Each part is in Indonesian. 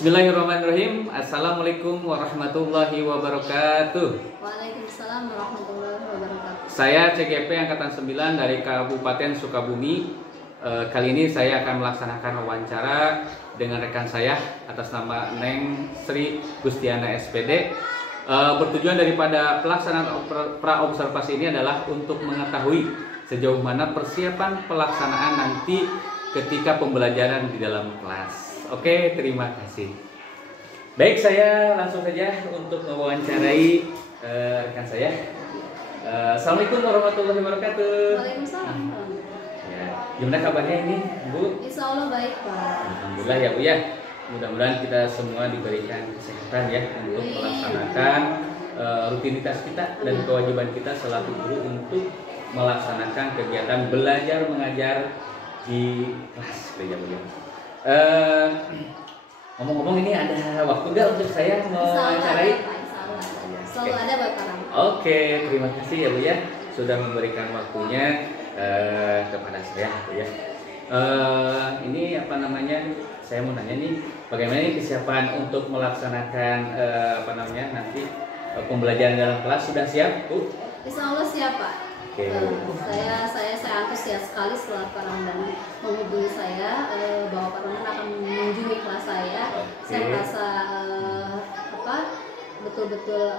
Bismillahirrahmanirrahim. Assalamualaikum warahmatullahi wabarakatuh. Waalaikumsalam warahmatullahi wabarakatuh. Saya CGP Angkatan 9 dari Kabupaten Sukabumi. Kali ini saya akan melaksanakan wawancara dengan rekan saya atas nama Neng Sri Gustiana SPD. Bertujuan daripada pelaksanaan pra-observasi ini adalah untuk mengetahui sejauh mana persiapan pelaksanaan nanti ketika pembelajaran di dalam kelas. Oke, terima kasih. Baik, saya langsung saja untuk mewawancarai rekan saya. Assalamualaikum warahmatullahi wabarakatuh. Waalaikumsalam. Ya, gimana kabarnya ini, Bu? Insya Allah baik, Pak. Alhamdulillah ya, Bu ya. Mudah-mudahan kita semua diberikan kesehatan ya untuk melaksanakan rutinitas kita dan kewajiban kita selaku guru untuk melaksanakan kegiatan belajar mengajar di kelas ya, Bu ya. Ngomong-ngomong, ini ada waktu nggak untuk saya mewawancarai? Selalu ada Pak Karam. Oke, terima kasih ya Bu ya sudah memberikan waktunya kepada saya Bu ya. Ini apa namanya? Saya mau nanya nih, bagaimana nih kesiapan untuk melaksanakan apa namanya nanti pembelajaran dalam kelas, sudah siap Bu? Insya Allah siap Pak. Oke. Saya antusias sekali setelah Pak Ramdan menghubungi saya bahwa Pak Ramdan akan mengunjungi kelas saya. Oke. Saya merasa betul-betul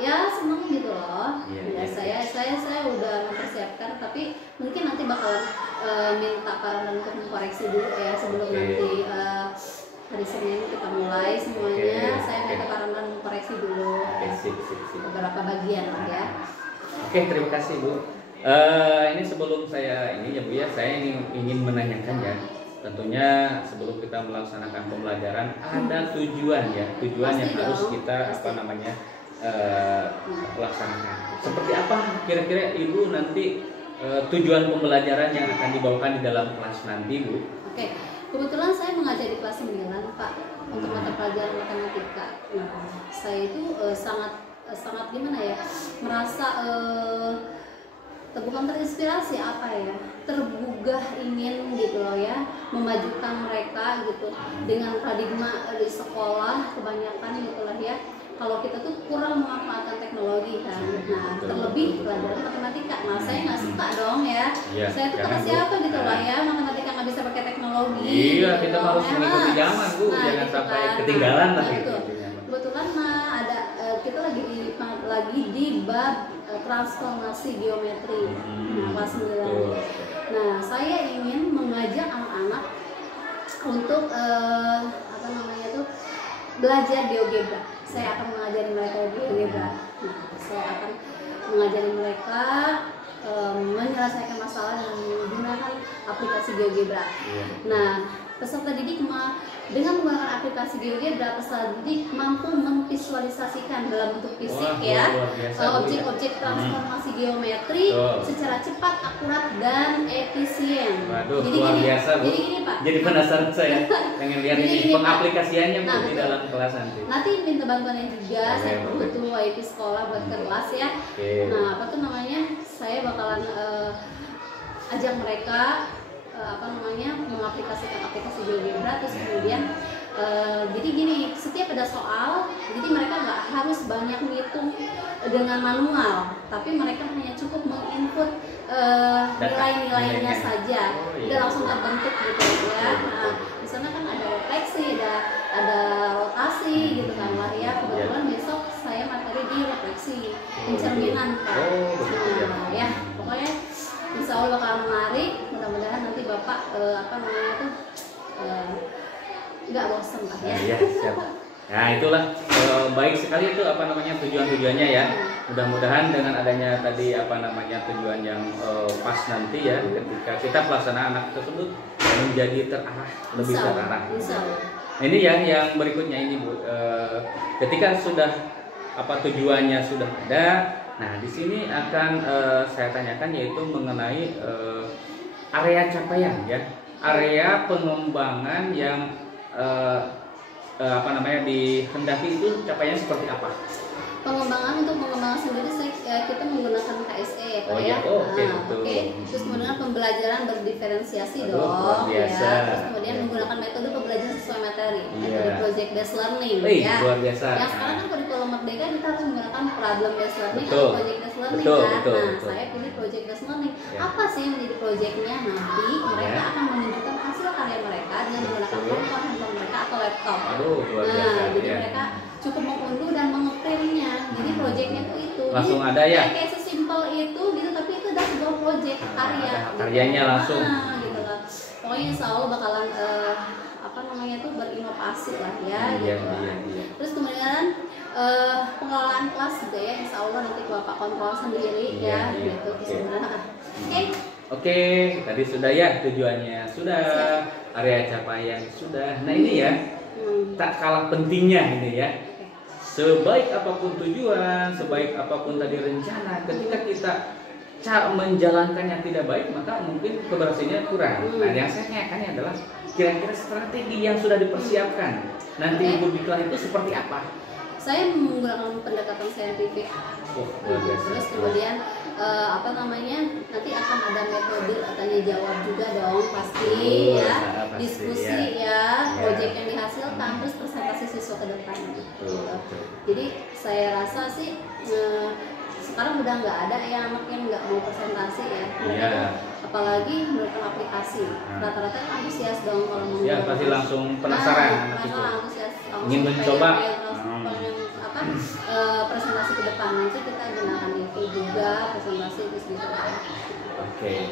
ya senang gitu loh. Iya, Ya, saya udah mempersiapkan, tapi mungkin nanti bakalan minta Pak Ramdan untuk mengkoreksi dulu ya sebelum nanti hari Senin kita mulai semuanya. Saya minta Pak Ramdan mengkoreksi dulu Sip. beberapa bagian lah ya. Oke, terima kasih Bu. Ini sebelum saya ini ya Bu ya, saya ingin menanyakan ya. Tentunya sebelum kita melaksanakan pembelajaran ada tujuan ya, tujuan yang harus kita apa namanya laksanakan. Seperti apa kira-kira Ibu nanti tujuan pembelajaran yang akan dibawakan di dalam kelas nanti Bu? Oke, kebetulan saya mengajar di kelas 9 Pak untuk mata pelajaran matematika. Nah, saya itu sangat gimana ya, merasa bukan terinspirasi tergugah ingin gitu loh ya, memajukan mereka gitu dengan paradigma di sekolah kebanyakan gitu lah ya. Kalau kita tuh kurang memanfaatkan teknologi kan, nah terlebih pelajaran matematika. Nah saya nggak suka dong ya, saya tuh kata siapa gitu lah ya, matematika nggak bisa pakai teknologi. Iya, kita harus mengikuti zaman Bu, jangan gitu sampai kan. ketinggalan lah gitu. Kebetulan ada kita lagi di bab transformasi geometri kelas 9. Nah, saya ingin mengajak anak-anak untuk belajar GeoGebra. Saya akan mengajari mereka GeoGebra. Nah, saya akan mengajari mereka menyelesaikan masalah dengan menggunakan aplikasi GeoGebra. Nah, peserta didik dengan menggunakan aplikasi GeoGebra, peserta didik mampu memvisualisasikan dalam bentuk fisik objek-objek transformasi geometri secara cepat, akurat, dan efisien. Waduh, jadi luar gini, biasa Bu. Jadi gini Pak. Jadi penasaran saya pengen lihat Jadi ini gini, Pak. pengaplikasiannya Bu di betul. dalam kelas nanti. Nanti minta bantuannya juga, saya Oke. butuh IT sekolah buat ke kelas ya. Oke. Nah, saya bakalan ajak mereka mengaplikasikan aplikasi GeoGebra, terus kemudian jadi gini, setiap ada soal, jadi mereka nggak harus banyak menghitung dengan manual, tapi mereka hanya cukup menginput nilai-nilainya saja, udah langsung terbentuk gitu ya. Nah, di sana kan ada refleksi, ada rotasi gitu kan lah ya. Kebetulan besok saya materi di refleksi pencerminan Pak. Nah, ya pokoknya insya Allah bakal menarik. Mudah-mudahan nanti Bapak nggak bosan lah ya. Iya, siap. Nah, itulah baik sekali itu tujuan-tujuannya ya. Mudah-mudahan dengan adanya tadi tujuan yang pas nanti ya, ketika kita pelaksanaan anak tersebut menjadi lebih terarah. Nah, ini yang berikutnya ini Bu. Ketika sudah tujuannya sudah ada, nah di sini akan saya tanyakan yaitu mengenai area capaian ya, area pengembangan yang dikehendaki itu capaiannya seperti apa? Untuk pengembangan sendiri kita menggunakan KSE ya Pak Oh, ya. iya. Oh, oke, Nah, betul. oke. Terus kemudian pembelajaran berdiferensiasi Aduh, dong luar biasa. ya. Terus kemudian Ya. menggunakan metode pembelajaran sesuai materi, Iya. metode project based learning Wih, ya. luar biasa. Yang sekarang kan kurikulum Merdeka kita harus menggunakan problem based learning Betul. atau project based learning Betul, kan. betul, Nah, betul. saya pilih project based learning. Ya. Apa sih yang menjadi projectnya? Nanti mereka Ya. akan menunjukkan hasil karya mereka dengan menggunakan Betul. handphone mereka atau laptop. Aduh, luar biasa. Nah, jadi Ya. mereka cukup mengunduh dan mengeprintnya. Jadi projectnya tuh itu. Langsung Jadi, ada ya? Kayak sesimpel itu gitu, tapi itu udah sebuah project Nah, karya. ada gitu. karyanya langsung. Nah, gitu kan. Pokoknya insya Allah bakalan apa namanya tuh berinovasi lah ya. Iya, gitu. iya, iya. Terus kemudian pengelolaan kelas juga ya, insya Allah nanti Bapak kontrol sendiri Iya, ya, iya. gitu. Oke. Bismillah. Oke. Oke, tadi sudah ya tujuannya sudah, area capaian sudah. Nah ini ya, tak kalah pentingnya ini ya. Sebaik apapun tujuan, sebaik apapun tadi rencana, ketika kita menjalankannya tidak baik, maka mungkin keberhasilannya kurang. Nah, yang saya tanyakannya adalah kira-kira strategi yang sudah dipersiapkan nanti Ibu di kelas itu seperti apa? Saya menggunakan pendekatan saintifik. Oh, luar biasa. Terus kemudian apa namanya, nanti akan ada metode tanya jawab juga dong pasti Oh, ya, pasti, diskusi ya. ya, proyek yang dihasilkan, terus presentasi siswa ke depan gitu. Betul. Jadi saya rasa sih sekarang udah nggak ada yang makin nggak mau presentasi ya. Iya. Apalagi menggunakan aplikasi, rata-rata kan antusias dong kalau mau. Ya, pasti langsung penasaran anak itu. Antusias, Ingin mencoba. pengen apa presentasi ke depan, nanti kita gunakan itu juga presentasi terus gitu ya.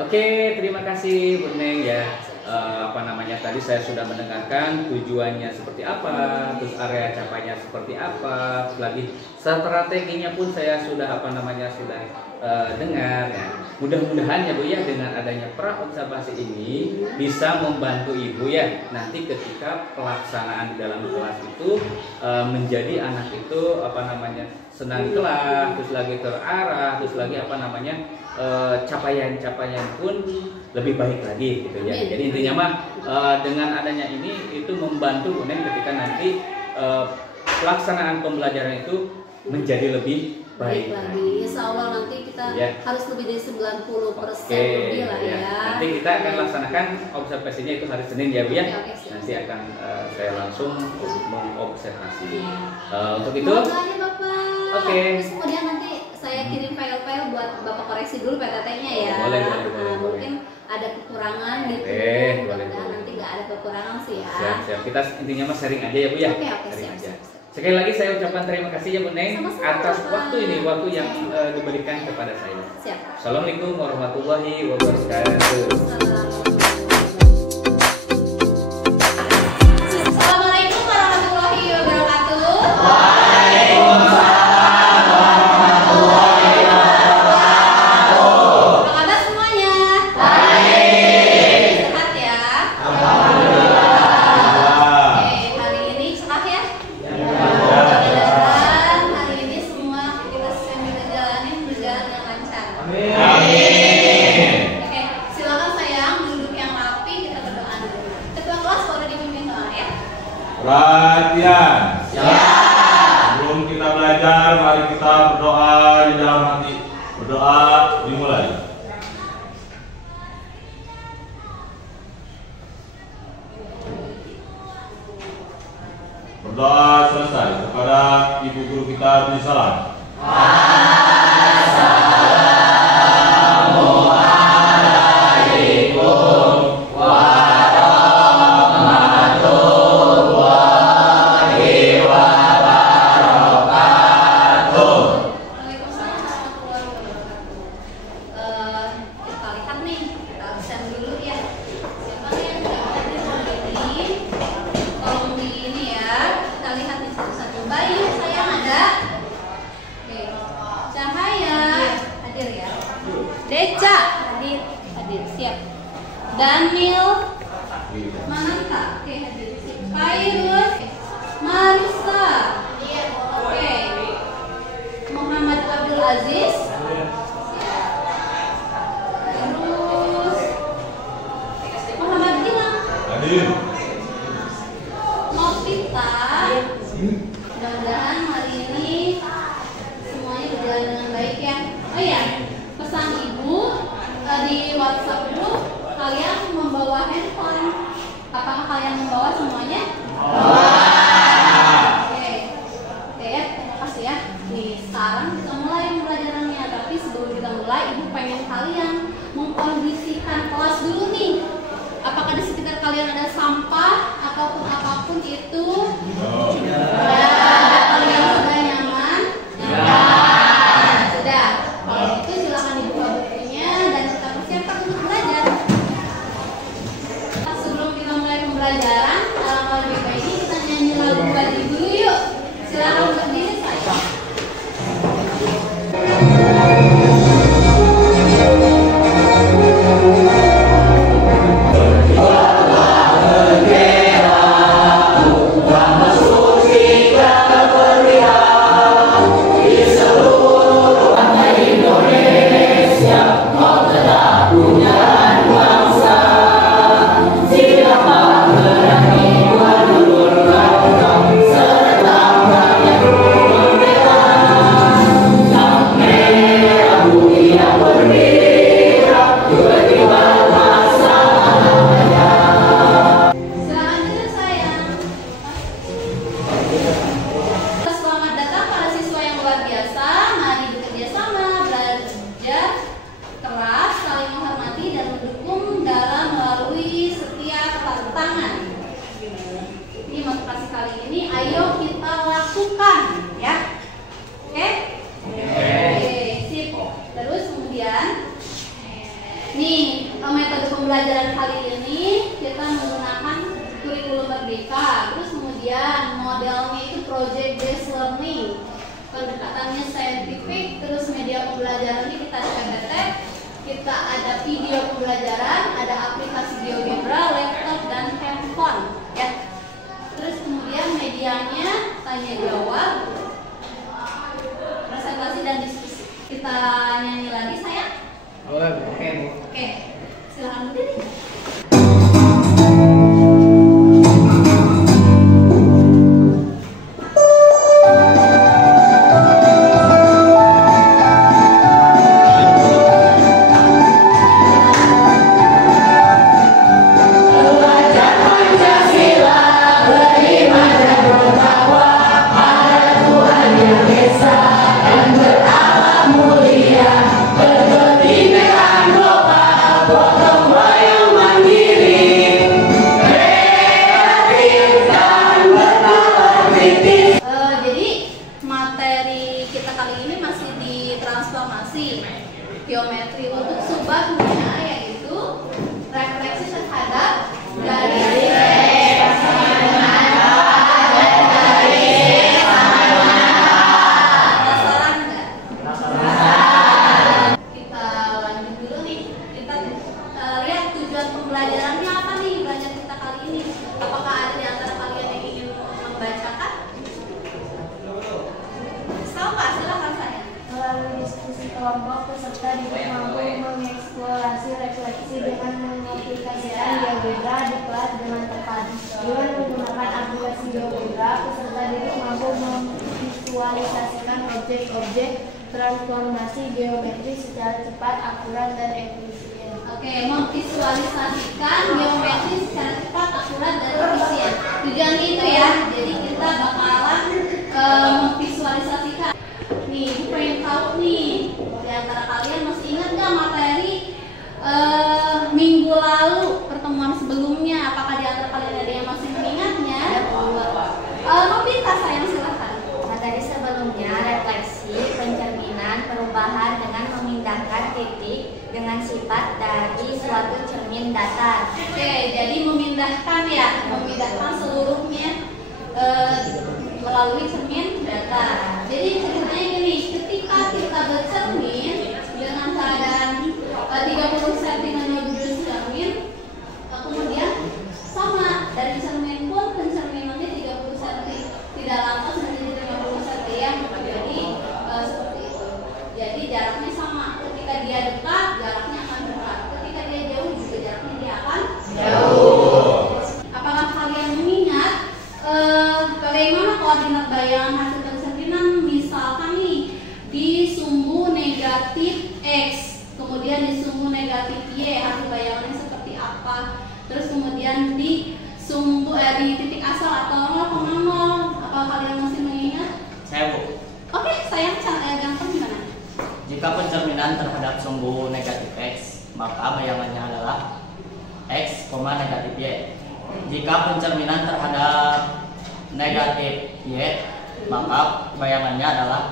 Oke, terima kasih Bu Neng ya. Apa namanya tadi saya sudah mendengarkan tujuannya seperti apa, terus area capainya seperti apa, terus lagi strateginya pun saya sudah sudah dengar ya. Mudah-mudahan ya Bu ya, dengan adanya pra observasi ini bisa membantu Ibu ya nanti ketika pelaksanaan di dalam kelas itu menjadi anak itu senang di kelas, terus lagi terarah, terus lagi capaian-capaian pun lebih baik lagi gitu ya. Jadi intinya mah dengan adanya ini itu membantu Unen ketika nanti pelaksanaan pembelajaran itu menjadi lebih baik lagi. Insya Allah nanti kita harus lebih dari 90% lebih lah ya. Nanti kita akan laksanakan observasinya itu hari Senin ya Bu ya. Nanti akan saya langsung mengobservasi. Untuk itu aja Bapak. Oke. Terus kemudian nanti saya kirim file-file buat Bapak koreksi dulu PTT-nya ya. Boleh. Mungkin ada kekurangan gitu. Mudah-mudahan nanti nggak ada kekurangan sih ya. Siap. Kita intinya mah sharing aja ya Bu ya. Oke, Sharing siap. aja. Sekali lagi saya ucapkan terima kasih ya Bu Neng atas waktu yang diberikan kepada saya. Siap. Assalamualaikum warahmatullahi wabarakatuh. Assalamualaikum warahmatullahi wabarakatuh. Apa kabar semuanya? Baik. Sehat ya? Oke, hari ini cerah ya? Mudah-mudahan hari ini semua aktivitas yang kita jalanin berjalan dengan lancar. Oke, silakan sayang duduk yang rapi, kita berdoa dulu. Ketua kelas boleh dipimpin doa ya? Perhatian. Sebelum kita belajar, mari kita berdoa di dalam hati. Berdoa dimulai. Berdoa selesai kepada Ibu Guru kita beri salam. Waalaikumsalam warahmatullahi wabarakatuh. Kita lihat nih, kita absen dulu ya. Siapa nih yang sudah hadir hari ini? Tolong di ini ya. Kita lihat nih satu-satu. Bayu, sayang ada? Oke. Cahaya hadir ya. Deca hadir, siap. Daniel mana Kak? Oke, hadir. Kairus, Marisa. Oke. Muhammad Abdul Aziz. Terus Muhammad Gilang. Hadir. Novita. Mudah-mudahan hari ini semuanya berjalan dengan baik Apakah kalian membawa semuanya? Oke, ya, terima kasih ya. Nih, sekarang kita mulai pembelajarannya. Tapi sebelum kita mulai, Ibu pengen kalian mengkondisikan kelas dulu nih. Apakah di sekitar kalian ada sampah ataupun apapun itu? Kalian sudah nyaman? Sudah. Kalau gitu silakan dibuka bukunya dan kita persiapkan untuk belajar. Sebelum kita mulai pembelajaran, kalau lebih baik kita nyanyi lagu balik dulu yuk. Silakan berdiri saya. Pembelajaran kali ini kita menggunakan kurikulum merdeka. Terus kemudian modelnya itu project based learning, pendekatannya saintifik. Terus media pembelajarannya kita ada PPT, kita ada video pembelajaran, ada aplikasi GeoGebra, laptop dan handphone ya. Terus kemudian medianya tanya jawab, presentasi dan diskusi. Kita nyanyi lagi sayang. Oke. Silahkan berdiri. Geometri untuk subbabnya yaitu refleksi terhadap garis Kita lanjut dulu nih. Kita lihat tujuan pembelajarannya apa nih belajar kita kali ini. Apakah ada di antara kalian yang ingin membacakan? Tahu nggak? Silakan saya. Melalui diskusi kelompok, peserta didik mampu mengeksplorasi refleksi dengan mengaplikasikan GeoGebra di kelas dengan tepat. Dengan menggunakan aplikasi GeoGebra, peserta didik mampu memvisualisasikan objek-objek transformasi geometri secara cepat, akurat, dan efisien. Oke, memvisualisasikan geometri secara cepat, akurat, dan efisien. Tujuannya itu ya. Jadi kita bakalan memvisualisasikan. Nih, Ibu pengen tahu nih, di antara kalian masih ingat nggak materi minggu lalu, pertemuan sebelumnya? Apakah di antara kalian ada yang masih mengingatnya? Nobita, sayang silakan. Materi sebelumnya refleksi, pencerminan, perubahan dengan memindahkan titik dengan sifat dari suatu cermin datar. Oke, jadi memindahkan ya, memindahkan seluruhnya melalui cermin datar. Jadi ceritanya gini, ketika kita bercermin dengan keadaan 30 cm menuju cermin, kemudian sama dari cermin pun pencerminannya 30 cm, tidak lantas menjadi 50 cm ya. Jadi seperti itu. Jadi jaraknya sama. Ketika dia dekat, jaraknya akan dekat. Ketika dia jauh, juga jaraknya dia akan jauh. Apakah kalian mengingat bagaimana koordinat bayangan hasil pencerminan? Misalkan nih di sumbu negatif X, kemudian di sumbu negatif Y, hasil bayangannya seperti apa? Terus kemudian di di titik asal atau 0,0. Apa kalian masih mengingat? Saya, Bu. Oke, sayang cara gampang gimana? Jika pencerminan terhadap sumbu negatif X, maka bayangannya adalah X, negatif Y. Jika pencerminan terhadap negatif Y, maka bayangannya adalah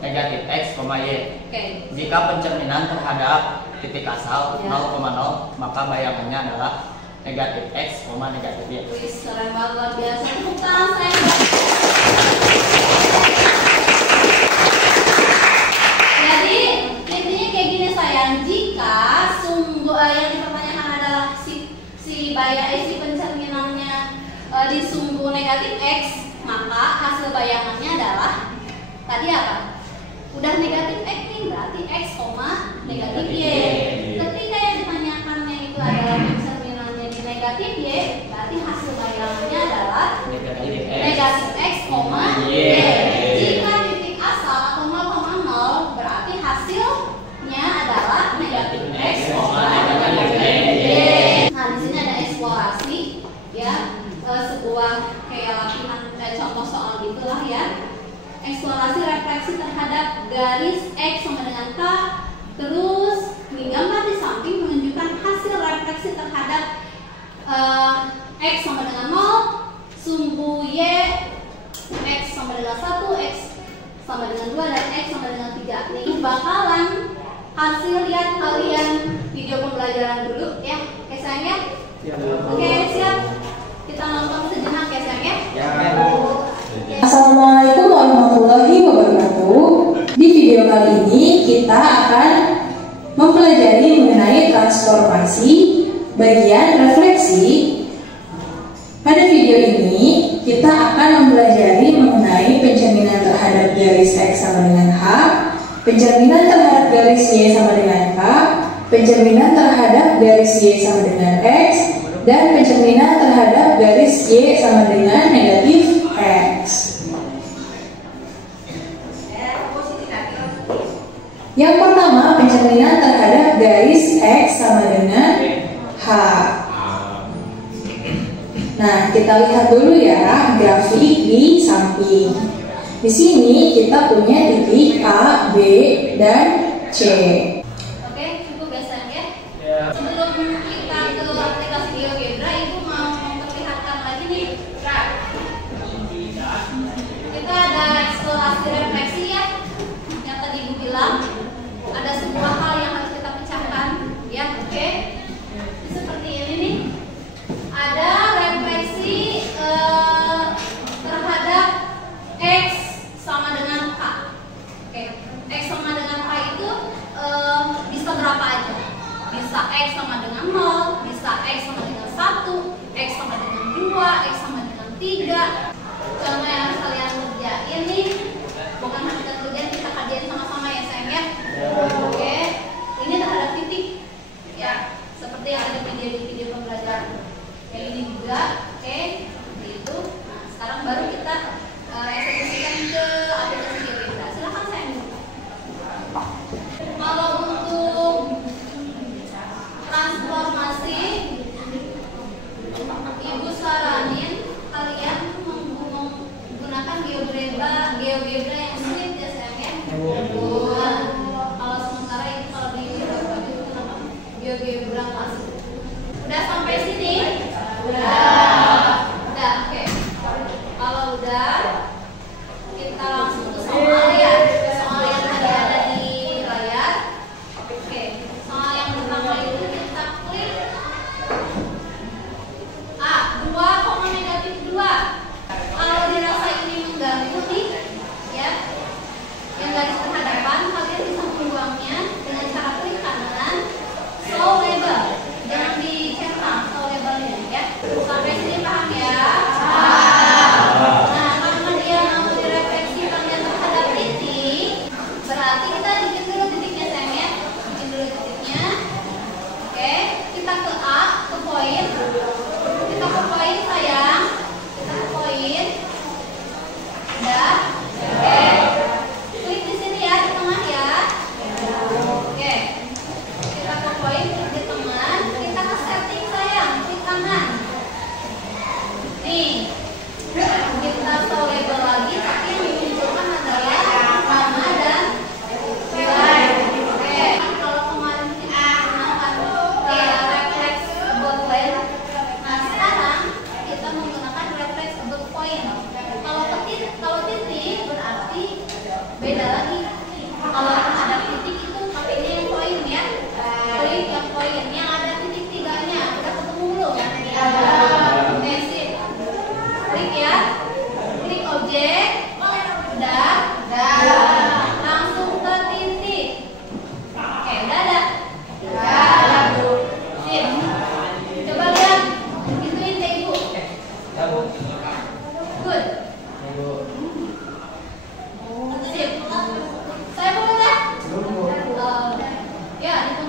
negatif X, Y. Oke. Jika pencerminan terhadap titik asal 0,0, maka bayangannya adalah negatif X, negatif Y. Wih, keren banget, luar biasa. Tepuk tangan sayang. Jadi intinya kayak gini sayang, jika sumbu yang dipertanyakan adalah si pencerminannya di sumbu negatif X, maka hasil bayangannya adalah tadi apa? Udah negatif X nih, berarti X, negatif Y. Ketika yang ditanyakannya itu adalah pencerminannya di negatif Y, berarti hasil bayangannya adalah negatif X, Y. Jika titik asal atau 0,0, berarti hasilnya adalah negatif X, negatif Y. Nah, di sini ada eksplorasi, ya, sebuah kayak latihan contoh soal gitulah ya. Eksplorasi refleksi terhadap garis X sama dengan K. Terus gambar di samping menunjukkan hasil refleksi terhadap X sama dengan 0, sumbu Y X sama dengan 1, X sama dengan 2, dan X sama dengan 3. Nih bakalan hasil, lihat kalian video pembelajaran dulu ya. Oke sayang ya? Oke siap. Kita nonton sejenak ya sayang ya? Assalamualaikum warahmatullahi wabarakatuh. Di video kali ini kita akan mempelajari mengenai transformasi bagian refleksi. Pada video ini kita akan mempelajari mengenai pencerminan terhadap garis X sama dengan H, pencerminan terhadap garis Y sama dengan K, pencerminan terhadap garis Y sama dengan X, dan pencerminan terhadap garis Y sama dengan negatif X. Yang pertama, pencerminan terhadap garis X sama dengan H. Nah, kita lihat dulu ya grafik di samping. Di sini kita punya titik A, B, dan C. Oke, cukup biasa ya. Sebelum kita ke aplikasi GeoGebra, Ibu mau memperlihatkan lagi nih. Kita ada eksplorasi refleksi ya. Yang tadi Ibu bilang ada sebuah hal yang harus kita pecahkan ya. Oke. Seperti ini nih. Ada refleksi terhadap X sama dengan K. Oke. X sama dengan K itu bisa berapa aja? Bisa X sama dengan 0, bisa X sama dengan 1, X sama dengan 2, X sama dengan 3. Contoh yang harus kalian kerjain nih, bukan harus kita kerjain, kita kajian sama-sama ya sayang ya. Oke, ini terhadap titik ya, seperti yang ada di video pembelajaran. Yang ini juga, oke, seperti itu. Nah, sekarang baru kita eksekusikan ke aplikasi GeoGebra. Silakan sayang. Kalau untuk transformasi, Ibu saranin kalian menggunakan GeoGebra yang sulit ya sayang ya. Kalau sementara itu kalau di GeoGebra itu kenapa? GeoGebra klasik. Udah sampai sini? Udah, oke. Kalau udah, kita langsung ke soal ya. Soal yang tadi ada di layar. Oke, soal yang pertama itu kita klik A, 2, negatif 2. Kalau dirasa ini mengganggu nih, ya, yang garis berhadapan, kalian bisa membuangnya dengan cara klik kanan, show label, jangan dicetak show labelnya, ya, sampai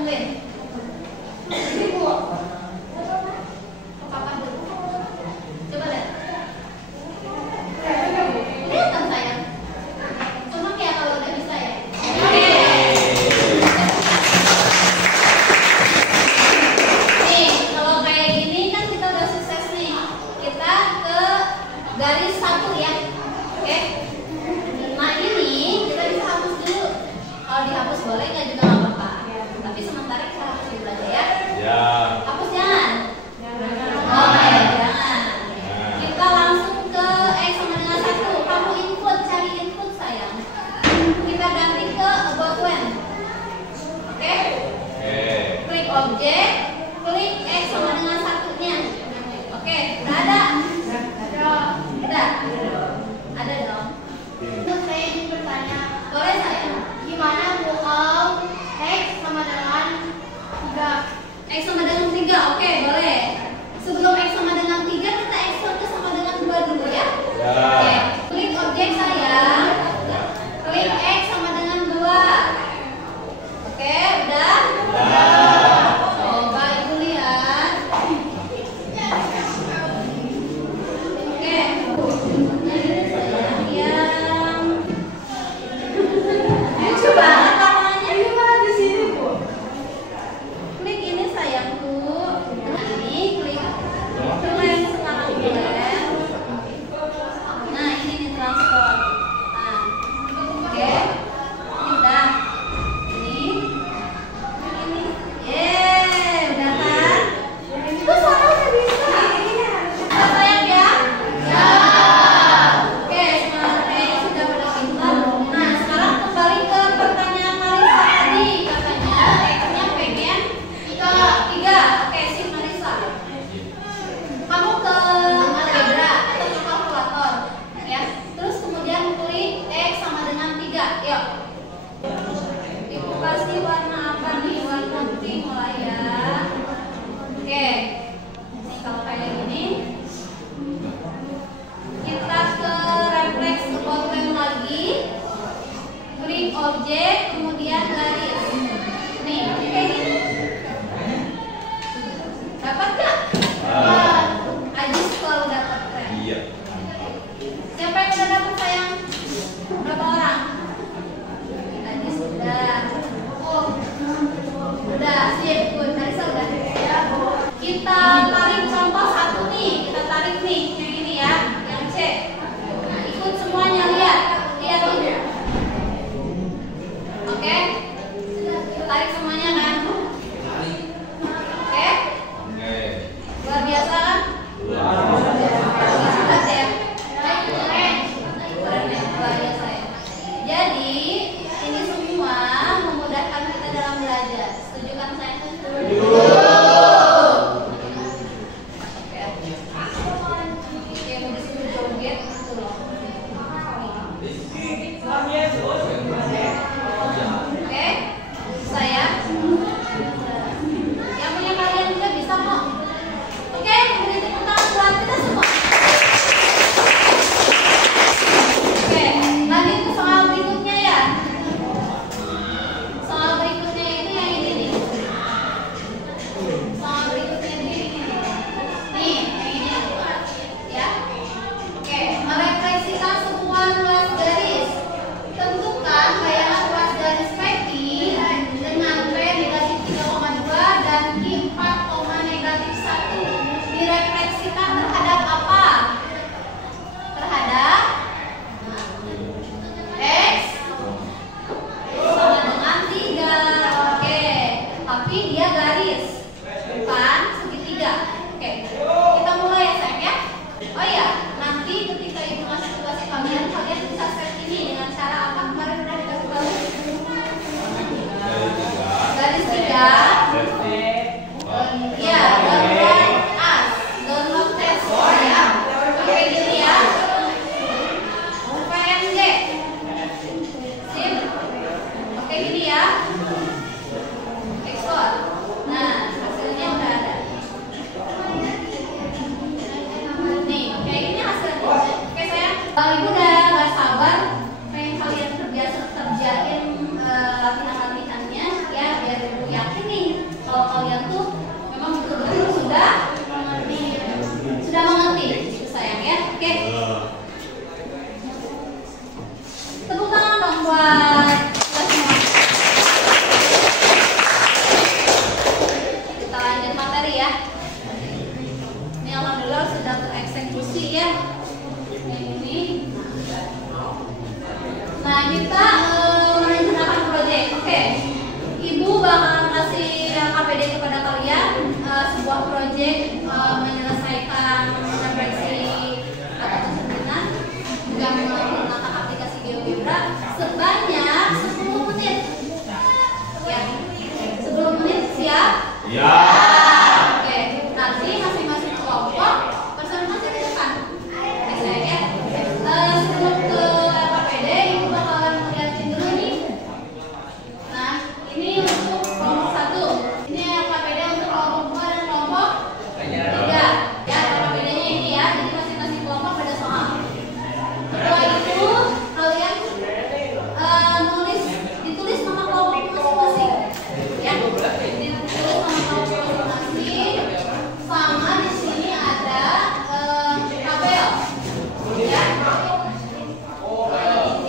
tungguin. Ibu. Papa dulu. Coba lihat. Kelihatan sayang. Semak ya kalau udah bisa ya. Oke. Nih, kalau kayak gini kan kita udah sukses nih. Kita ke garis 1 ya. Oke. Nah ini kita bisa hapus dulu. Kalau dihapus boleh nggak juga nggak apa-apa. Tapi sementara kita hapus dulu aja ya. Ya. Hapus jangan. Oke, jangan. Kita langsung ke X sama dengan 1. Kamu input, cari input sayang. Kita ganti ke about when. Oke? Klik objek, klik X sama dengan 1-nya. Oke, udah ada? Udah? Ada dong. Terus saya ingin bertanya, Boleh sayang? gimana Bu kalau X sama dengan 3? X sama dengan 3, oke boleh. Sebelum X sama dengan 3, kita export ke sama dengan 2 dulu ya. Oke, klik objek sayang. Klik X sama dengan 2. Oke, udah? Coba ibu lihat. Oke. Yang lucu banget namanya. Di sini Bu. Klik ini sayangku. Nah, ini klik yang sekarang blend. Nah, ini di transfer. Nah, oke. Ini udah. Ini. Udah kan? Itu sama udah bisa. Kita sayang ya? Ya. Oke, sudah pada pintar. Nah, sekarang kembali ke pertanyaan Marisa tadi. Katanya X-nya pengen 3. Oke, sip Marisa. Kamu ke algebra atau ke kalkulator, ya. Terus kemudian klik X sama dengan 3. Yuk. Ibu kasih warna apa nih? Warna pink mulai ya. Oke. Nih kalau kayak gini, kita ke refleks about when lagi. Klik objek, kemudian garis. Nih, kayak gini. Dapat gak? Ajis kalau dapat keren. Iya. Siapa yang udah dapat sayang? Berapa orang? Ajis udah. Oh, udah sip. Good. Marisa udah. Kita tarik contoh 1 nih. Kita tarik nih yang ini ya, yang C. Nah, ikut semuanya lihat. Lihat ini. Oke. Tarik semuanya kan? Oke. Luar biasa kan? Jelas ya? Luar biasa ya. Jadi ini semua memudahkan kita dalam belajar. Setuju kan saya? Setuju. Oke, objek menyelesaikan refleksi atau cerminan juga menggunakan aplikasi GeoGebra sebanyak 10 menit. Ya, 10 menit siap? Ya. Oke, nanti masing-masing kelompok presentasi di depan. Oke, saya ya. Sebelum ke LKPD, Ibu bakalan ngeliatin dulu nih. Nah, ini untuk kelompok 1. Ini LKPD untuk kelompok 2 dan kelompok 3. Ya, LKPD-nya ini ya. Jadi masing-masing kelompok beda soal. Setelah itu kalian ditulis nama kelompok masing-masing. Ya, ditulis nama kelompok masing-masing. Sama di sini ada tabel. Ya.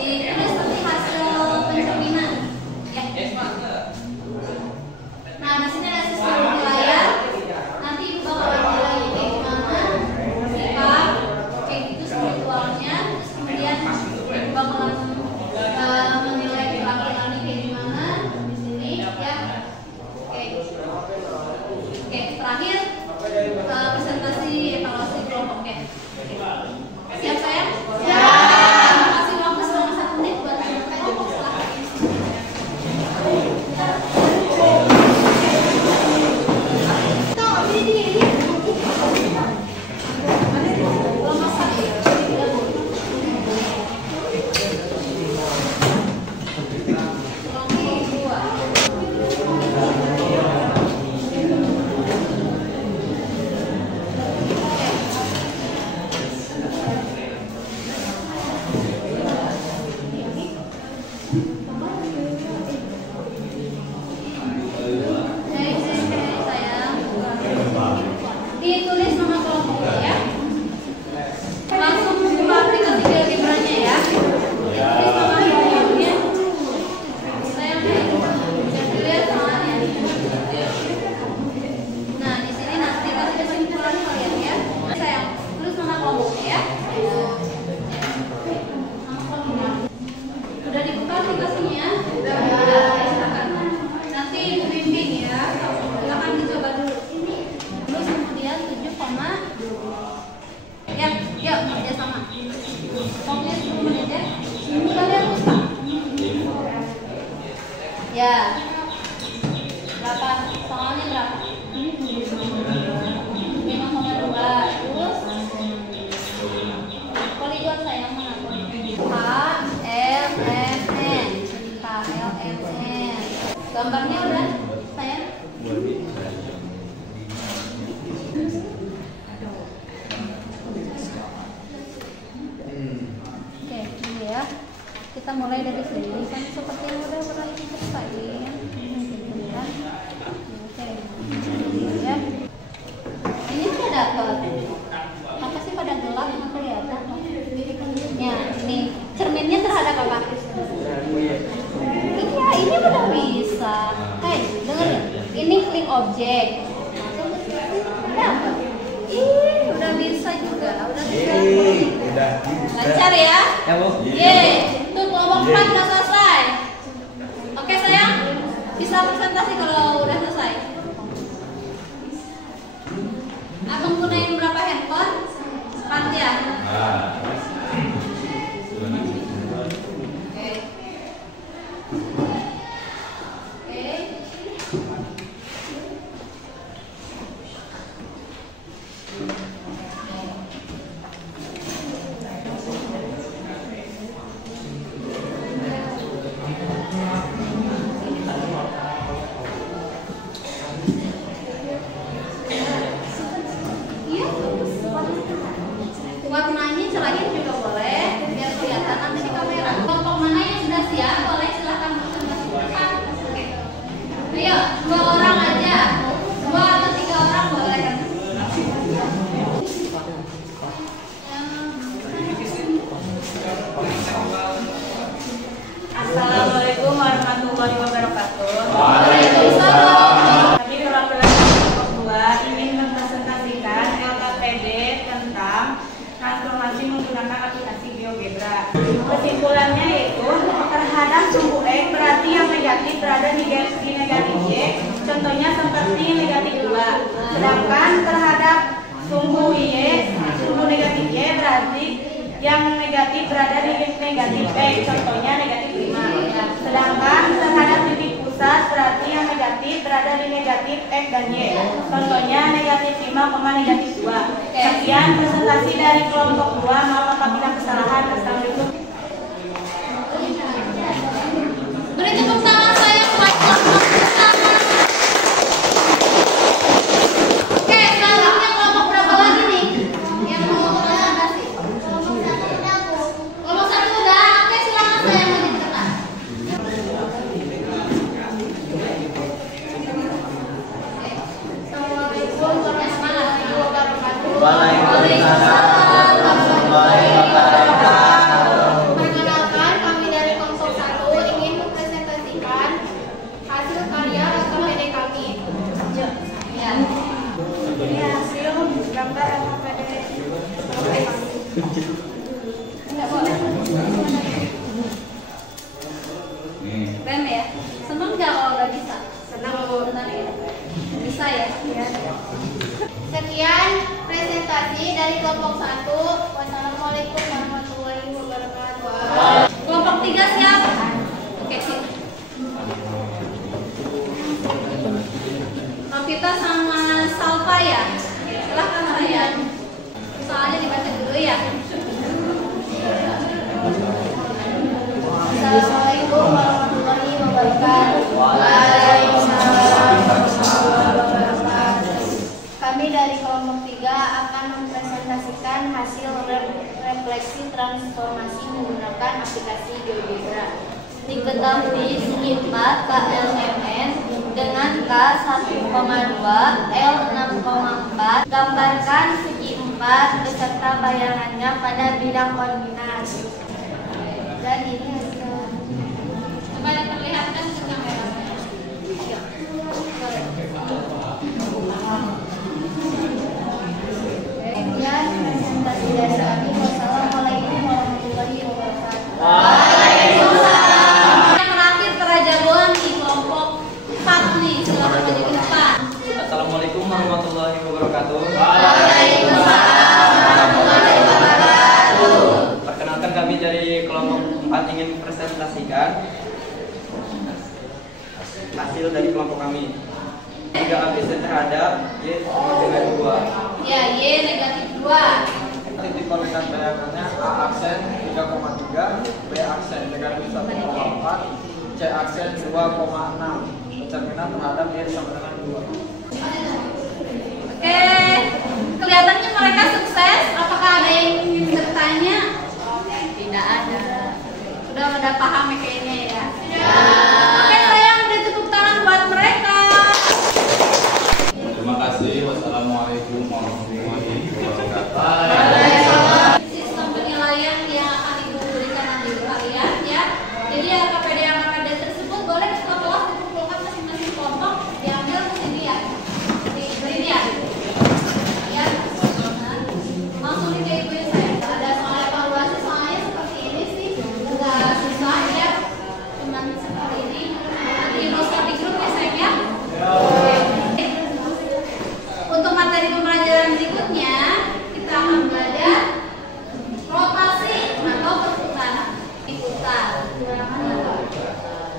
Ditulis nanti hasil pencerminan. Ya. Nah, di sini ada sistem penilaian. Nanti Ibu bakalan nilai kayak gimana, sikap, kayak gitu spiritualnya. Terus kemudian Ibu bakalan menilai keterampilannya kayak gimana di sini, ya. Oke, terakhir presentasi evaluasi kelompoknya. Siap sayang? Siap. Kasih waktu selama 1 menit buat kelompok silahkan. Ditulis nama kelompoknya ya. Langsung buka aplikasi GeoGebra-nya ya. Ditulis nama kelompoknya. Saya lihat soalnya. Nah, di sini nanti kasih kesimpulan kalian ya. Saya tulis nama kelompoknya ya. Nama kelompoknya. Udah dibuka aplikasinya? Ya, silakan. Nanti Ibu bimbing ya. Silakan dicoba dulu. Terus kemudian 7, ya, yuk kerja sama. Pokoknya 10 menit ya. Kalian lupa. Ya. Berapa? Soalnya berapa? 5,2. Terus poligon sayang mana? KLMN. KLMN. Gambarnya udah sayang? Oke, ini ya. Kita mulai dari sini kan seperti yang udah pernah kita ceritain. Oke, ya. Ini udah dapat. Apa sih pada gelap nggak kelihatan? Ya, ini cerminnya terhadap apa? Iya, ini udah bisa. Hai, dengerin. Ini klik objek. Dapat. Ih, udah bisa juga. Udah bisa. Lancar ya? Ya, Bu. Yeay, tuh kelompok 4 udah selesai. Oke sayang, bisa presentasi kalau udah selesai. Abang gunain berapa handphone? 4 ya? Oke. Iya. Warnanya cerahin juga boleh, biar kelihatan nanti di kamera. Kelompok mana yang sudah siap, boleh silahkan presentasi ke depan. Oke. Ayo, 2 orang aja. 2 atau 3 orang boleh kan? Assalamualaikum warahmatullahi wabarakatuh. Waalaikumsalam. Kami perwakilan kelompok 2 ingin mempresentasikan LKPD tentang transformasi menggunakan aplikasi GeoGebra. Kesimpulannya yaitu terhadap sumbu X berarti yang negatif berada di negatif Y. Contohnya seperti negatif 2. Sedangkan terhadap sumbu Y, sumbu negatif Y berarti yang negatif berada di negatif X, contohnya negatif 5. Sedangkan terhadap titik pusat berarti yang negatif berada di negatif X dan Y, contohnya negatif 5, negatif 2. Sekian presentasi dari kelompok 2. Maaf apabila kesalahan. Assalamualaikum. Beri tepuk tangan saya buat kelompok pertama. Oke, selanjutnya kelompok berapa lagi nih yang mau presentasi? Kelompok 1 udah. Oke, silakan saya mau dicetak. Assalamualaikum warahmatullahi wabarakatuh. Waalaikumsalam warahmatullahi wabarakatuh. Perkenalkan, kami dari kelompok 1 ingin mempresentasikan hasil karya LKPD kami. Ya. Ini hasil gambar LKPD kami. Enggak boleh. Keren ya? Seneng nggak kalau udah bisa? Senang Bu. Benar ya? Bisa ya? Iya. Sekian presentasi dari kelompok 1. Wassalamualaikum warahmatullahi wabarakatuh. Kelompok 3 siap? Oke, sip. Novita sama Salva ya? Silahkan saya. Soalnya dibaca dulu ya. Assalamualaikum warahmatullahi wabarakatuh. Waalaikumsalam warahmatullahi wabarakatuh. Kami dari kelompok 3 akan mempresentasikan hasil refleksi transformasi menggunakan aplikasi GeoGebra. Diketahui segi 4 KLMN dengan K 1,2 L 6,4. Gambarkan segi 4 beserta bayangannya pada bidang koordinat. Dan ini hasil. Coba diperlihatkan ke kamera. Sekian presentasi dari kami. Wassalamualaikum warahmatullahi wabarakatuh. Yang terakhir kerajagoan di kelompok 4 nih. Silakan maju ke depan. Assalamualaikum warahmatullahi wabarakatuh. Perkenalkan, kami dari kelompok 4 ingin presentasikan hasil dari kelompok kami. 3 ABC terhadap Y sama dengan 2. Ya, Y negatif 2. Titik koordinat bayangannya A aksen 3,3, B aksen negatif 1,4, C aksen 2,6. Pencerminan terhadap Y sama dengan 2. Oke, kelihatannya mereka sukses. Apakah ada yang ingin bertanya? Tidak ada. Udah paham ya kayaknya ya. Oke, sayang, beri tepuk tangan buat mereka. Terima kasih. Wassalamualaikum warahmatullahi wabarakatuh. Sistem penilaian yang akan Ibu berikan nanti ke kalian ya. Jadi LKPD tersebut boleh setelah kelas dikumpulkan masing-masing kelompok, diambil ke sini ya. Diberi dia. Ya. Langsung di Ibu saya. Ada soal evaluasi, soalnya seperti ini sih. Enggak susah ya. Cuman seperti ini. Nanti Ibu share di grup ya sayang ya. Untuk materi pembelajaran berikutnya, kita akan belajar rotasi atau perputaran. Diputar.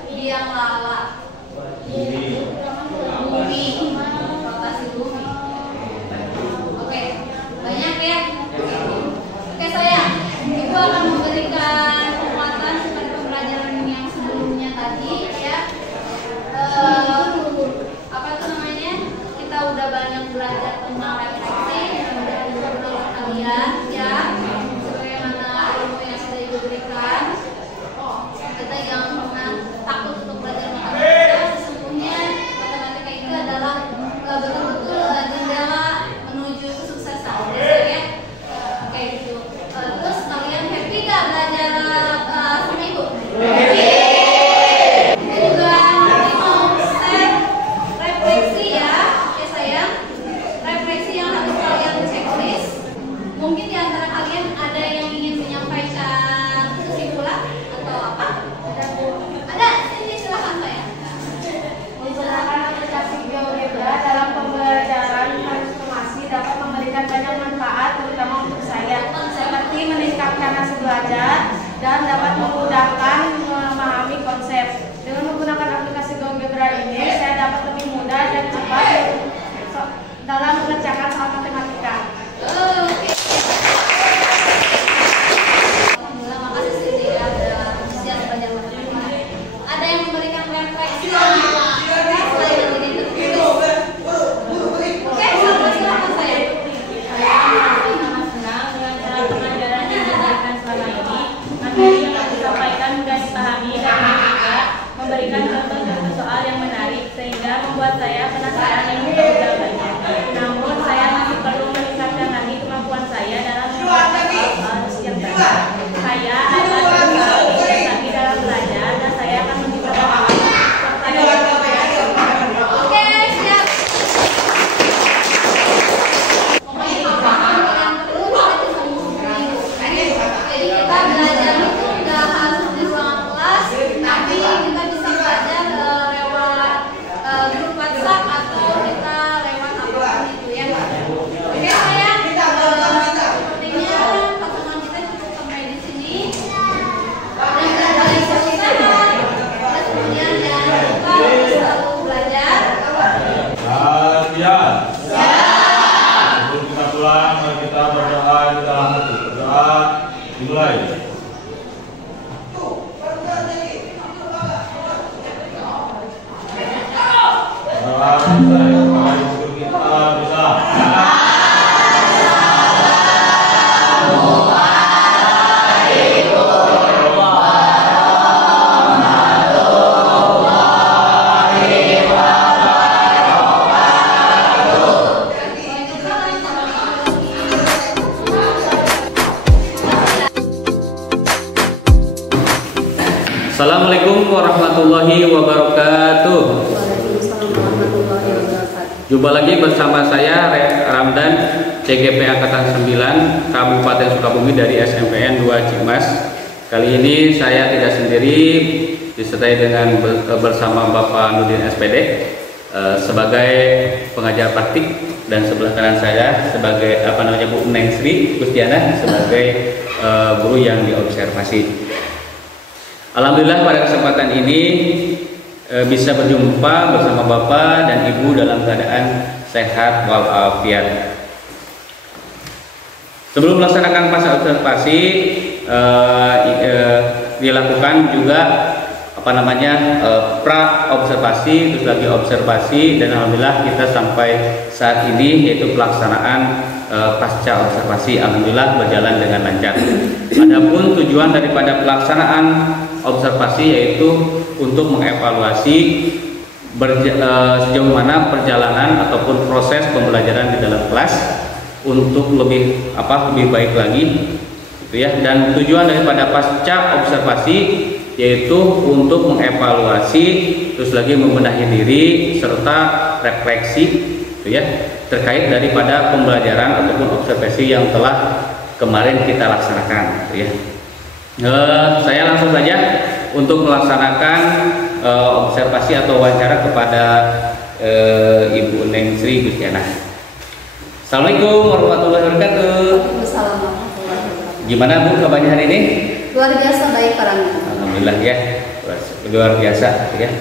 Biang lala. Bumi. Rotasi bumi. Oke, banyak ya. Oke sayang, Ibu akan memberikan penguatan seperti pembelajaran yang sebelumnya tadi ya. Apa itu namanya? Kita udah banyak belajar tentang refleksi dan menurut kalian ya, sebagaimana ilmu yang sudah Ibu berikan. Kita jangan pernah takut untuk belajar matematika. Sesungguhnya matematika itu adalah betul-betul jendela menuju kesuksesan ya. Oke gitu. Terus kalian happy gak belajar sama Ibu? Happy. Saya juga nanti mau share refleksi ya, sayang. Refleksi yang harus dalam mengerjakan soal matematika. Oke. Alhamdulillah, makasih Siti ada persiapan sepanjang waktu. Ada yang memberikan refleksi selain ini tertulis. Oke, silakan saya. Sangat senang dengan cara pengajaran yang diberikan selama ini. Materi yang disampaikan mudah dipahami dan juga memberikan contoh-contoh soal yang menarik sehingga membuat saya penasaran dengan jawabannya. Namun saya masih perlu meningkatkan lagi kemampuan saya dalam mengerjakan soal yang banyak. Saya akan berusaha lebih lagi dalam belajar dan saya akan mencoba serta dalam Oke, siap. Jadi kita belajar itu nggak harus di ruangan kelas, tapi kita bisa belajar lewat grup WhatsApp atau kita lewat apapun itu ya. Oke sayang, sepertinya pertemuan kita cukup sampai di sini. Dan dari kita, kemudian jangan lupa selalu belajar. Latihan. Sebelum kita pulang, mari kita berdoa di dalam hati. Berdoa dimulai. Berdoa dimulai. Mari sebelum kita bisa. Assalamualaikum warahmatullahi wabarakatuh. Waalaikumsalam warahmatullahi wabarakatuh. Jumpa lagi bersama saya Ramdan, CGP Angkatan 9 Kabupaten Sukabumi dari SMPN 2 Cimas. Kali ini saya tidak sendiri, disertai dengan bersama Bapak Nurdin SPD sebagai pengajar praktik, dan sebelah kanan saya sebagai Bu Neng Sri Gustiana sebagai guru yang diobservasi. Alhamdulillah pada kesempatan ini bisa berjumpa bersama Bapak dan Ibu dalam keadaan sehat walafiat. Sebelum melaksanakan masa observasi dilakukan juga pra observasi, terus lagi observasi, dan alhamdulillah kita sampai saat ini yaitu pelaksanaan pasca observasi alhamdulillah berjalan dengan lancar. Adapun tujuan daripada pelaksanaan observasi yaitu untuk mengevaluasi sejauh mana perjalanan ataupun proses pembelajaran di dalam kelas untuk lebih baik lagi gitu ya. Dan tujuan daripada pasca observasi yaitu untuk mengevaluasi, terus lagi membenahi diri serta refleksi gitu ya, terkait daripada pembelajaran ataupun observasi yang telah kemarin kita laksanakan gitu ya. Saya langsung saja untuk melaksanakan observasi atau wawancara kepada Ibu Neng Sri Gustiana. Assalamualaikum warahmatullahi wabarakatuh. Waalaikumsalam warahmatullahi wabarakatuh. Gimana Bu kabarnya hari ini? Luar biasa baik Pak Ramdan. Alhamdulillah ya, luar biasa ya.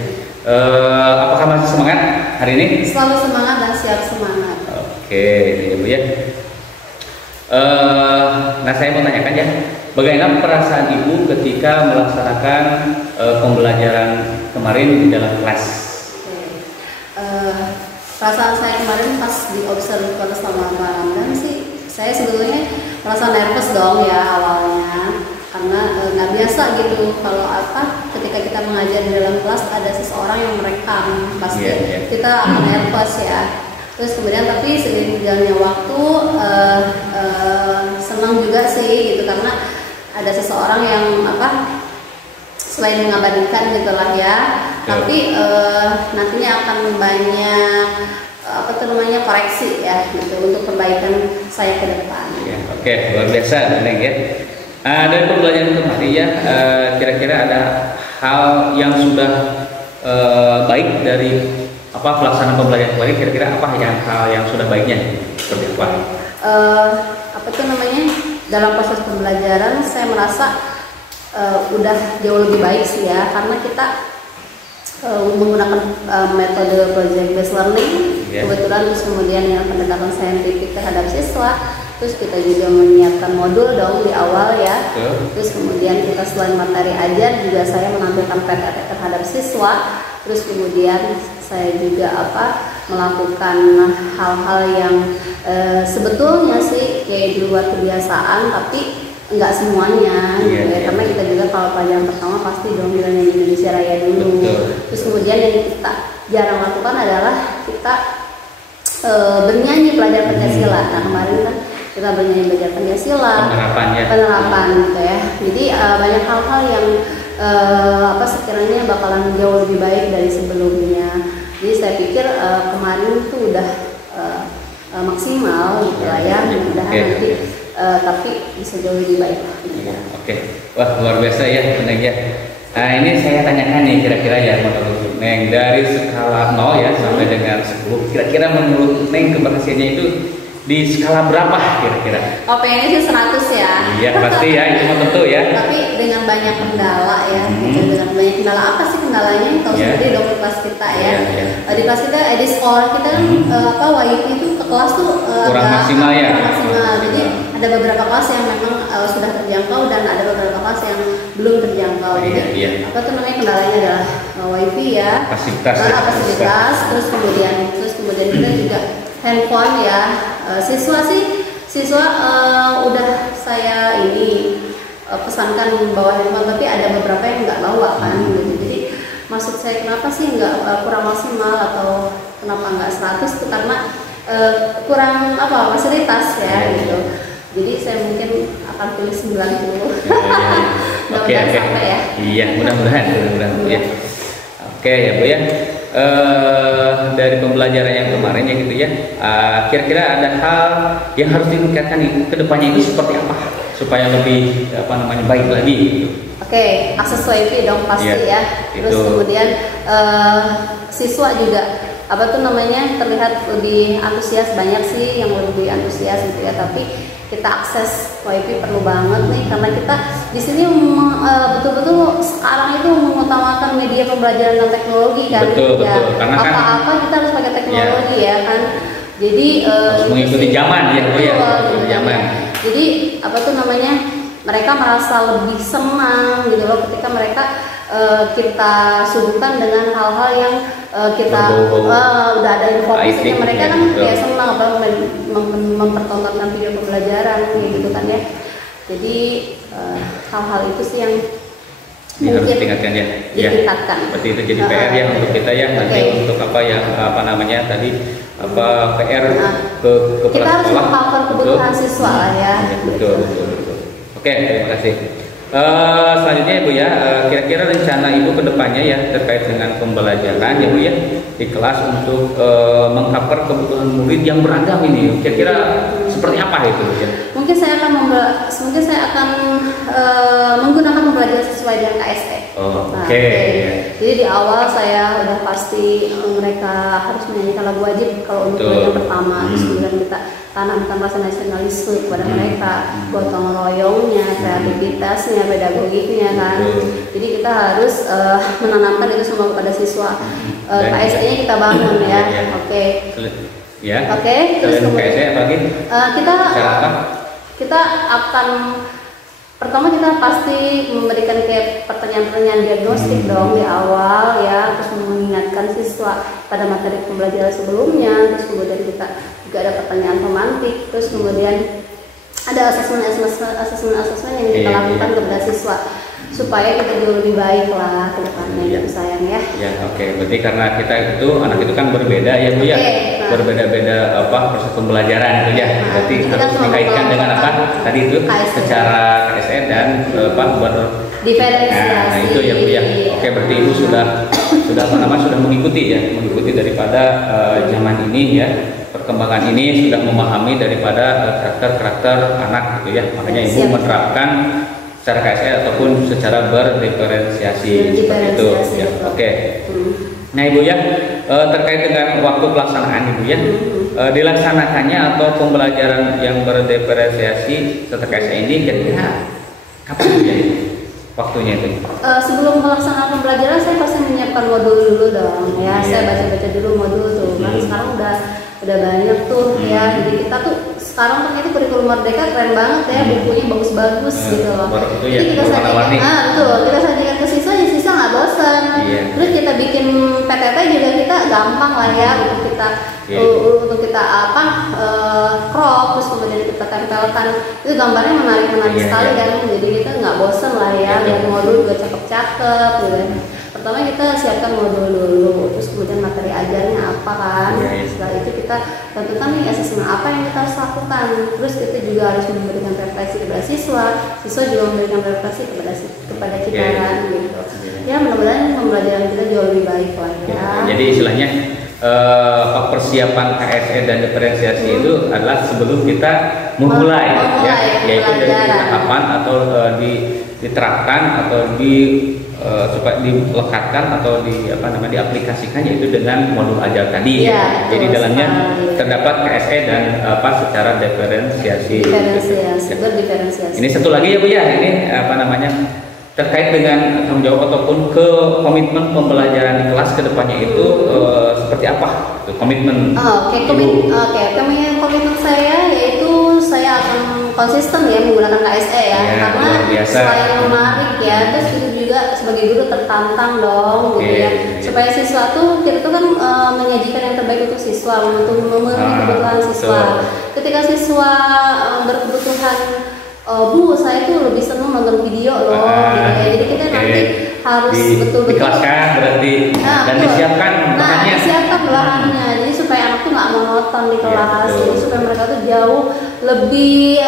Apakah masih semangat hari ini? Selalu semangat dan siap semangat. Oke, ini Bu ya. Nah saya mau tanyakan ya, bagaimana perasaan Ibu ketika melaksanakan pembelajaran kemarin di dalam kelas? Perasaan saya kemarin pas diobservasi sama Pak Ramdan sih, saya sebetulnya merasa nervous dong ya awalnya, karena nggak biasa gitu kalau ketika kita mengajar di dalam kelas ada seseorang yang merekam, pasti kita akan nervous ya. Terus kemudian tapi seiring berjalannya waktu senang juga sih gitu, karena ada seseorang yang selain mengabadikan gitulah ya, tapi nantinya akan banyak koreksi ya gitu untuk perbaikan saya ke depan. Ya, oke, luar biasa Neng ya. Dari pembelajaran kemarin ya, kira-kira ada hal yang sudah baik dari pelaksanaan pembelajaran kemarin, kira-kira hal yang sudah baiknya seperti apa? Dalam proses pembelajaran saya merasa udah jauh lebih baik sih ya, karena kita menggunakan metode project based learning kebetulan, terus kemudian yang pendekatan saintifik terhadap siswa, terus kita juga menyiapkan modul dong di awal ya. Terus kemudian kita selain materi ajar juga saya menampilkan PPT terhadap siswa, terus kemudian saya juga melakukan hal-hal yang sebetulnya sih kayak di luar kebiasaan, tapi enggak semuanya gitu ya. Karena kita juga kalau pelajaran pertama pasti dong nyanyi Indonesia Raya dulu. Terus kemudian yang kita jarang lakukan adalah kita bernyanyi pelajaran Pancasila. Nah kemarin kan kita bernyanyi belajar Pancasila, penerapan gitu ya. Jadi banyak hal-hal yang sekiranya bakalan jauh lebih baik dari sebelumnya. Jadi saya pikir kemarin tuh udah maksimal gitu lah ya. Mudah-mudahan nanti tapi bisa jauh lebih baik. Oke, wah luar biasa ya Neng ya. Nah ini saya tanyakan nih kira-kira ya menurut Neng dari skala 0 ya sampai dengan 10, kira-kira menurut Neng keberhasilannya itu di skala berapa kira-kira? Oh pengennya sih 100 ya. Iya pasti ya, itu mah tentu ya. Tapi dengan banyak kendala ya. Dengan banyak kendala, apa sih kendalanya? Tahu sendiri dong di kelas kita ya. Di kelas kita, di sekolah kita kan WIP itu ke kelas tuh kurang maksimal ya. Kurang maksimal. Jadi ada beberapa kelas yang memang sudah terjangkau dan ada beberapa kelas yang belum terjangkau. Jadi apa tuh namanya kendalanya adalah WiFi ya. Fasilitas. Terus kemudian kita juga handphone ya. Siswa udah saya ini pesankan bawa handphone, tapi ada beberapa yang nggak bawa kan gitu. Jadi maksud saya kenapa sih nggak kurang maksimal atau kenapa nggak 100 itu karena kurang fasilitas ya gitu. Jadi saya mungkin akan tulis 90. Oke. Sampai ya. Iya mudah-mudahan ya. Oke ya Bu ya. Dari pembelajaran yang kemarin ya gitu ya, kira-kira ada hal yang harus ditingkatkan ke depannya itu seperti apa supaya lebih baik lagi gitu. Oke, akses WiFi dong pasti ya. Terus kemudian siswa juga terlihat lebih antusias, banyak sih yang lebih antusias gitu ya, tapi kita akses WiFi perlu banget nih karena kita di sini betul-betul sekarang itu mengutamakan media pembelajaran dan teknologi kan. Betul. Karena apa-apa kita harus pakai teknologi ya kan. Jadi harus mengikuti zaman ya Bu ya. Zaman. Jadi mereka merasa lebih senang gitu loh ketika mereka kita suguhkan dengan hal-hal yang kita udah ada informasinya, mereka kan kayak senang mempertontonkan video pembelajaran gitu kan ya. Jadi hal-hal itu sih yang harus ditingkatkan ya. Ditingkatkan. Berarti itu jadi PR ya untuk kita ya nanti untuk PR ke kita harus mengcover kebutuhan siswa lah ya. Betul. Oke, terima kasih. Selanjutnya Bu ya, kira-kira rencana Ibu kedepannya ya terkait dengan pembelajaran ya Bu ya di kelas untuk mengcover kebutuhan murid yang beragam ini, kira-kira seperti apa itu Bu ya? Mungkin saya akan menggunakan pembelajaran sesuai dengan KSE. Oke. Jadi di awal saya udah pasti mereka harus menyanyikan lagu wajib kalau untuk yang pertama. Terus kemudian kita tanamkan rasa nasionalisme kepada mereka, gotong royongnya, kreativitasnya, pedagogiknya kan. Jadi kita harus menanamkan itu semua kepada siswa. KSE-nya kita bangun ya. Oke. Ya. Oke. Terus kemudian kita akan pertama kita pasti memberikan kayak pertanyaan-pertanyaan diagnostik dong di awal ya, terus mengingatkan siswa pada materi pembelajaran sebelumnya, terus kemudian kita juga ada pertanyaan pemantik, terus kemudian ada asesmen yang kita lakukan kepada siswa supaya kita jauh lebih baik lah ke depannya gitu sayang ya. Ya oke. Berarti karena kita itu anak itu kan berbeda ya Bu ya. Berbeda-beda proses pembelajaran itu ya. Berarti harus dikaitkan dengan tadi itu secara KSE dan diferensiasi. Nah itu ya Bu ya. Oke, berarti Ibu sudah mengikuti daripada zaman ini ya. Perkembangan ini sudah memahami daripada karakter anak gitu ya. Makanya Ibu menerapkan secara KSE ataupun secara berdiferensiasi seperti itu ya. Oke. Nah Ibu ya, terkait dengan waktu pelaksanaan Ibu ya, dilaksanakannya atau pembelajaran yang berdiferensiasi serta KSE ini kira-kira kapan ya? waktunya itu? Sebelum melaksanakan pembelajaran saya pasti menyiapkan modul dulu dong ya. Saya baca-baca dulu modul tuh. Kan sekarang udah banyak tuh ya. Jadi kita tuh sekarang kan itu kurikulum Merdeka keren banget ya, bukunya bagus-bagus gitu loh. Jadi kita sajikan, kita sajikan ke siswa, ya siswa nggak bosan. Terus kita bikin PTT juga kita gampang lah ya untuk kita crop, terus kemudian kita tempelkan, itu gambarnya menarik sekali kan. Jadi kita nggak bosan lah ya, lihat modul juga cakep-cakep gitu. Pertama kita siapkan modul dulu, terus kemudian materi ajarnya apa kan. Setelah itu kita tentukan nih asesmen apa yang kita harus lakukan. Terus kita juga harus memberikan refleksi kepada siswa juga memberikan refleksi kepada kita kan gitu. Ya mudah-mudahan pembelajaran kita jauh lebih baik lah ya. Jadi istilahnya persiapan KSE dan diferensiasi itu adalah sebelum kita memulai yaitu dari tahapan atau diterapkan atau supaya dilekatkan atau diaplikasikan yaitu dengan modul ajar tadi. Jadi dalamnya terdapat KSE dan secara diferensiasi. Ini satu lagi ya Bu ya, ini terkait dengan tanggung jawab ataupun ke komitmen pembelajaran di kelas kedepannya itu seperti apa? Komitmen. Komitmen saya yaitu saya akan konsisten ya menggunakan KSE ya, karena selain menarik ya, terus itu juga sebagai guru tertantang dong gitu ya, supaya siswa tuh kita tuh kan menyajikan yang terbaik untuk siswa, untuk memenuhi kebutuhan siswa. Ketika siswa berkebutuhan Bu, saya tuh lebih senang nonton video loh gitu ya. Jadi kita nanti harus betul-betul dikelaskan berarti dan disiapkan bahannya. Disiapkan bahannya. Jadi supaya anak tuh nggak monoton di kelas, jadi supaya mereka tuh jauh lebih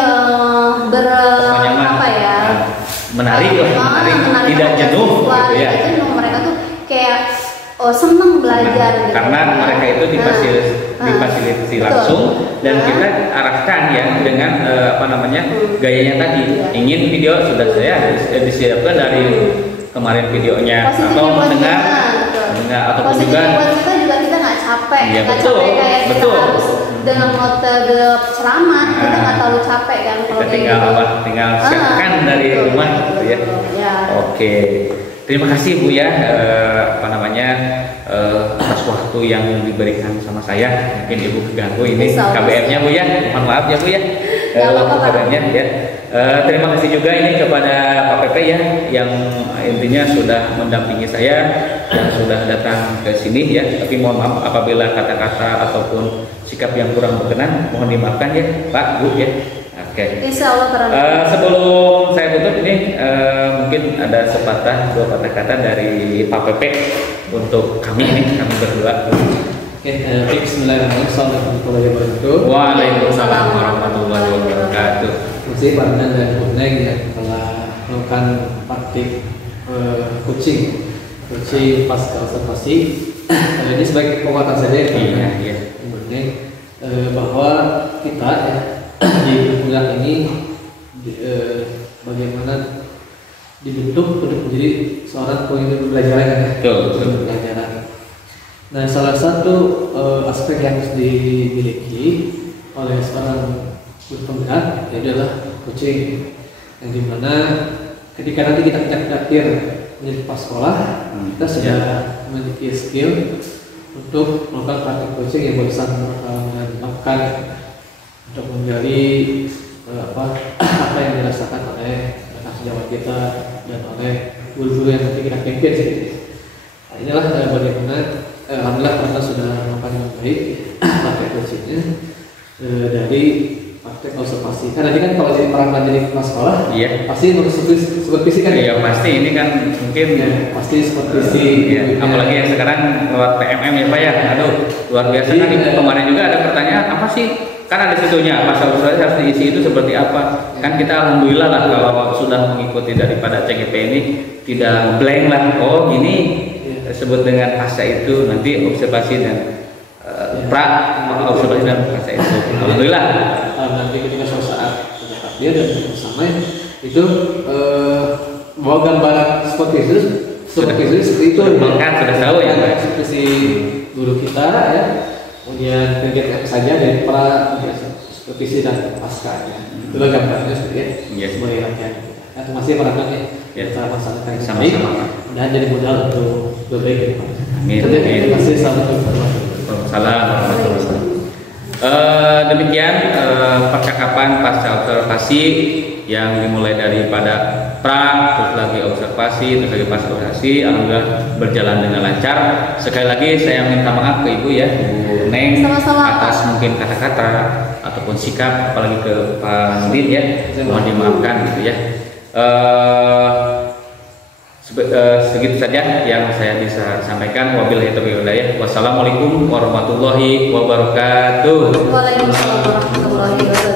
menarik, tidak jenuh gitu ya. Mereka tuh kayak seneng belajar gitu. Karena mereka itu difasilitasi langsung dan kita arahkan ya dengan gayanya tadi. Ingin video sudah saya disiapkan dari kemarin videonya atau mendengar ataupun juga kita nggak capek, capek kayak kita harus dengan metode ceramah kita nggak terlalu capek kan kalau tinggal siapkan dari rumah gitu ya. Oke. Terima kasih Bu ya atas waktu yang diberikan sama saya. Mungkin Ibu keganggu ini KBM-nya Bu ya. Mohon maaf ya Bu ya. KBM-nya ya. Terima kasih juga ini kepada Pak Pepe ya yang intinya sudah mendampingi saya dan sudah datang ke sini ya. Tapi mohon maaf apabila kata-kata ataupun sikap yang kurang berkenan mohon dimaafkan ya Pak Bu ya. Oke. Insya Allah. Sebelum saya tutup ini mungkin ada dua patah kata dari Pak Pepe untuk kami berdua. Bismillahirrahmanirrahim. Assalamualaikum warahmatullahi wabarakatuh. Waalaikumsalam warahmatullahi wabarakatuh. Terima kasih Pak Nan dan Bu Neng yang telah melakukan praktik coaching pasca observasi. Ini sebagai penguatan saja ya Bu Neng bahwa kita di bulan ini bagaimana dibentuk untuk menjadi seorang pengikut pembelajaran pembelajaran. Nah, salah satu aspek yang harus dimiliki oleh seorang guru penggerak adalah coaching, yang dimana ketika nanti kita takdir menjadi kepala sekolah, kita sudah memiliki skill untuk melakukan praktik coaching yang bisa melakukan untuk menggali apa yang dirasakan oleh rekan sejawat kita dan oleh guru-guru yang nanti kita pimpin seperti itu. Nah, inilah bagaimana alhamdulillah kita sudah melakukan yang baik praktek coachingnya dari praktek observasi. Kan nanti kan kalau jadi peran jadi kepala sekolah, pasti supervisi kan? Iya pasti, ini kan mungkin pasti supervisi. Apalagi yang sekarang lewat PMM ya Pak ya. Aduh luar biasa kan. Kemarin juga ada pertanyaan apa sih? Kan ada situnya masa usaha harus diisi itu seperti apa. Kan kita alhamdulillah lah kalau sudah mengikuti daripada CGP ini tidak blank lah. Oh gini sebut dengan fase itu nanti observasi dan observasi dan fase itu. Alhamdulillah. Nanti ketika suatu saat dia dan bersama itu bawa gambaran seperti itu seperti itu. Sudah tahu ya seperti guru kita ya. Kemudian kegiatan saja dari para supervisi dan pasca ya. Itulah gambarnya seperti sebagai latihan. Terima kasih para Ya. kita laksanakan dengan Sama-sama, baik Pak. dan jadi modal untuk lebih baik ke depan. Amin. Terima kasih. Assalamualaikum Waalaikumsalam. Demikian percakapan pasca observasi yang dimulai daripada pra, terus lagi observasi, terus lagi pasca observasi, alhamdulillah berjalan dengan lancar. Sekali lagi saya minta maaf ke Ibu ya, Ibu Neng, Sama-sama, atas mungkin kata-kata ataupun sikap, apalagi ke Pak Nudin ya, mohon dimaafkan gitu ya. Segitu saja yang saya bisa sampaikan. Wabillahi taufiq wal hidayah. Wassalamualaikum warahmatullahi wabarakatuh. Waalaikumsalam warahmatullahi wabarakatuh.